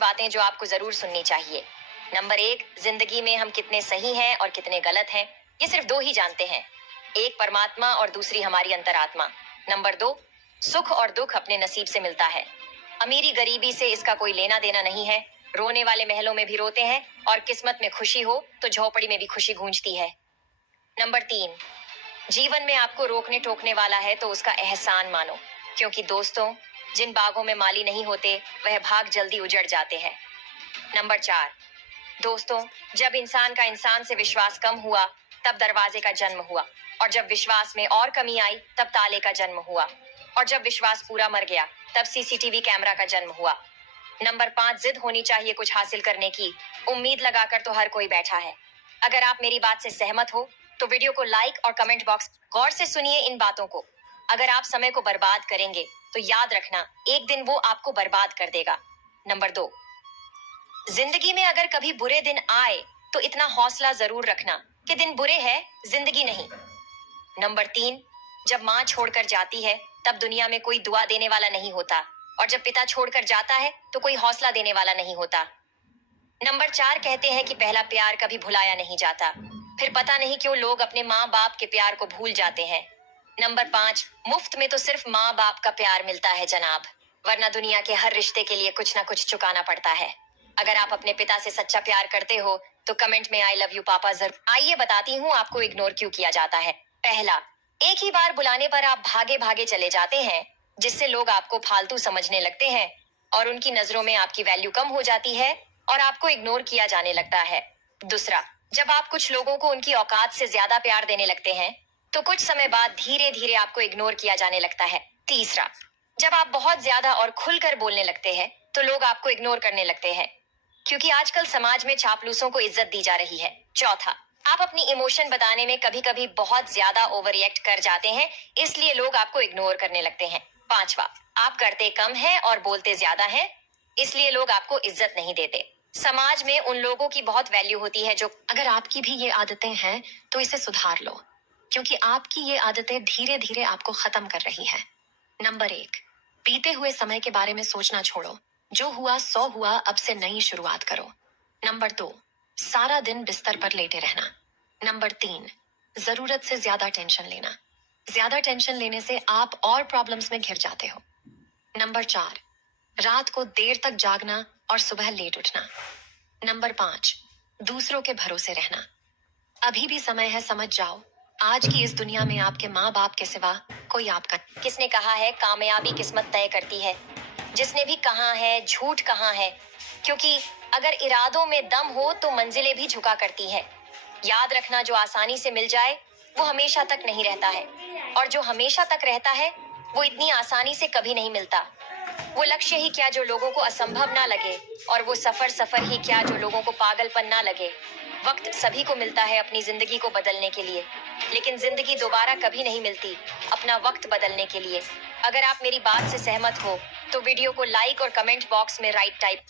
बातें जो आपको जरूर सुननी चाहिए। नंबर एक, जिंदगी में हम कितने सही हैं और कितने गलत हैं, ये सिर्फ दो ही जानते हैं। एक परमात्मा और दूसरी हमारी अंतरात्मा। नंबर दो, सुख और दुख अपने नसीब से मिलता है। अमीरी गरीबी से इसका कोई लेना देना नहीं है। रोने वाले महलों में भी रोते हैं और किस्मत में खुशी हो तो झोपड़ी में भी खुशी गूंजती है। नंबर तीन, जीवन में आपको रोकने टोकने वाला है तो उसका एहसान मानो, क्योंकि दोस्तों, जिन बागों में माली नहीं होते वह भाग जल्दी उजड़ जाते हैं। नंबर चार, दोस्तों, जब इंसान का इंसान से विश्वास कम हुआ तब दरवाजे का जन्म हुआ, और जब विश्वास में और कमी आई तब ताले का जन्म हुआ, और जब विश्वास पूरा मर गया तब सीसीटीवी कैमरा का जन्म हुआ। नंबर पांच, जिद होनी चाहिए कुछ हासिल करने की। उम्मीद लगाकर तो हर कोई बैठा है। अगर आप मेरी बात से सहमत हो तो वीडियो को लाइक और कमेंट बॉक्स गौर से सुनिए इन बातों को। अगर आप समय को बर्बाद करेंगे तो याद रखना, एक दिन वो आपको बर्बाद कर देगा। नंबर दो, जिंदगी में अगर कभी बुरे दिन आए तो इतना हौसला जरूर रखना कि दिन बुरे हैं, जिंदगी नहीं। नंबर तीन, जब माँ छोड़कर जाती है तब दुनिया में कोई दुआ देने वाला नहीं होता, और जब पिता छोड़कर जाता है तो कोई हौसला देने वाला नहीं होता। नंबर चार, कहते हैं कि पहला प्यार कभी भुलाया नहीं जाता, फिर पता नहीं क्यों लोग अपने माँ बाप के प्यार को भूल जाते हैं। नंबर पांच, मुफ्त में तो सिर्फ माँ बाप का प्यार मिलता है जनाब, वरना दुनिया के हर रिश्ते के लिए कुछ ना कुछ चुकाना पड़ता है। अगर आप अपने पिता से सच्चा प्यार करते हो तो कमेंट में आई लव यू पापा जरूर। आइए बताती हूँ आपको इग्नोर क्यों किया जाता है। पहला, एक ही बार बुलाने पर आप भागे भागे चले जाते हैं, जिससे लोग आपको फालतू समझने लगते हैं और उनकी नजरों में आपकी वैल्यू कम हो जाती है और आपको इग्नोर किया जाने लगता है। दूसरा, जब आप कुछ लोगों को उनकी औकात से ज्यादा प्यार देने लगते हैं तो कुछ समय बाद धीरे धीरे आपको इग्नोर किया जाने लगता है। तीसरा, जब आप बहुत ज्यादा और खुलकर बोलने लगते हैं तो लोग आपको इग्नोर करने लगते हैं, क्योंकि आजकल समाज में चापलूसों को इज्जत दी जा रही है। चौथा, आप अपनी इमोशन बताने में कभी कभी बहुत ज्यादा ओवर रिएक्ट कर जाते हैं, इसलिए लोग आपको इग्नोर करने लगते हैं। पांचवा, आप करते कम हैं और बोलते ज्यादा हैं, इसलिए लोग आपको इज्जत नहीं देते। समाज में उन लोगों की बहुत वैल्यू होती है जो, अगर आपकी भी ये आदतें हैं तो इसे सुधार लो, क्योंकि आपकी ये आदतें धीरे धीरे आपको खत्म कर रही हैं। नंबर एक, बीते हुए समय के बारे में सोचना छोड़ो। जो हुआ सो हुआ, अब से नई शुरुआत करो। नंबर दो, सारा दिन बिस्तर पर लेटे रहना। नंबर तीन, जरूरत से ज्यादा टेंशन लेना। ज्यादा टेंशन लेने से आप और प्रॉब्लम्स में घिर जाते हो। नंबर चार, रात को देर तक जागना और सुबह लेट उठना। नंबर पांच, दूसरों के भरोसे रहना। अभी भी समय है, समझ जाओ, आज की इस दुनिया में आपके माँ बाप के सिवा कोई आपका। किसने कहा है कामयाबी किस्मत तय करती है? जिसने भी कहा है झूठ कहा है, क्योंकि अगर इरादों में दम हो तो मंजिलें भी झुका करती है। याद रखना, जो आसानी से मिल जाए वो हमेशा तक नहीं रहता है, और जो हमेशा तक रहता है वो इतनी आसानी से कभी नहीं मिलता। वो लक्ष्य ही क्या जो लोगों को असंभव ना लगे, और वो सफर ही क्या जो लोगों को पागलपन ना लगे। वक्त सभी को मिलता है अपनी जिंदगी को बदलने के लिए, लेकिन जिंदगी दोबारा कभी नहीं मिलती अपना वक्त बदलने के लिए। अगर आप मेरी बात से सहमत हो तो वीडियो को लाइक और कमेंट बॉक्स में राइट टाइप